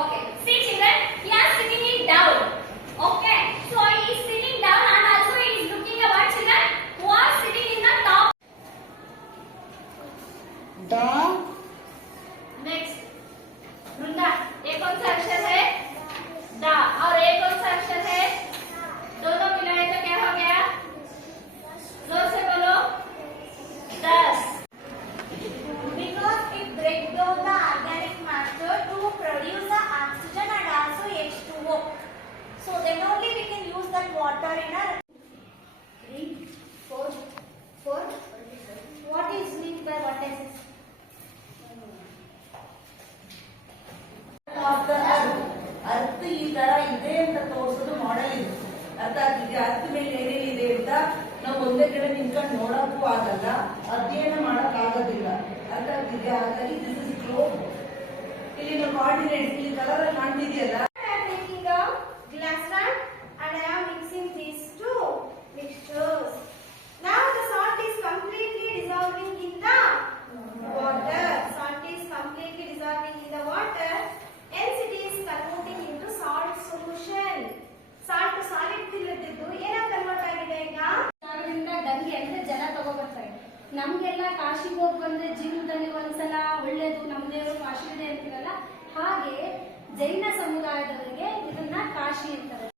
Okay. See children, he is sitting it down. Okay. So he is sitting down and also he is looking at what children? Who are sitting in the top? Da. Next. वृंदा, ये कौन सा अक्षर है? दा। और ये कौन सा अक्षर है? दोनों मिलाए तो क्या हो गया? जोर से बोलो। 10. Because it breaks down the organic matter to produce the oxygen and also H2O. So then only we can use that water in our 3, 4, 4. What is meant by what is this? ಅರ್ಥ ಈ ತರ ಇದೆ ಅಂತ ತೋರಿಸೋದು ಮಾಡೆಲ್ ಇದು. ಅರ್ಥ ಆಗ್ತಿದೆ? ಅರ್ಥ ಮೇಲೆ ಏನೇನಿದೆ ಅಂತ ನಾವು ಒಂದೇ ಕಡೆ ನಿಂತ್ಕೊಂಡು ನೋಡಕ್ಕೂ ಆಗಲ್ಲ, ಅಧ್ಯಯನ ಮಾಡಕ್ ಆಗೋದಿಲ್ಲ. ಅರ್ಥ ಆಗ್ತಿದೆ? ಹಾಗಾಗಿ ದಿಸ್ ಇಸ್ ಕ್ಲೋಸ್. ಇಲ್ಲಿ ನಾವು ಕೋಆರ್ಡಿನೇಟ್ಸ್ ಇಲ್ಲಿ ಕಲರ್ ಅಲ್ಲಿ ಕಾಣ್ತಿದೆಯಲ್ಲ. I am taking a glass rod and I am mixing these two mixtures. Now the salt is completely dissolving in the water. Salt is completely dissolving in the water. Hence it is converting into salt solution. Salt to solid ಇಲ್ಲದಿದ್ದು ಏನಾಗಿ ಕನ್ವರ್ಟ್ ಆಗಿದೆ ಈಗ? ನಾವಿಂದ ದಂಗೆ ಅಂದ್ರೆ ಜನ ತಗೋಬರ್ತಾರೆ. ನಮ್ಗೆಲ್ಲ ಕಾಶಿಗೆ ಹೋಗಿ ಬಂದ್ರೆ ಜೀವನದಲ್ಲಿ ಒಂದ್ಸಲ ಒಳ್ಳೇದು ನಮ್ಮ ದೇವರು ಕಾಶಿ ಇದೆ ಅಂತೀವಲ್ಲ, ಹಾಗೆ ಜೈನ ಸಮುದಾಯದವರಿಗೆ ಇದನ್ನ ಕಾಶಿ ಅಂತಾರೆ.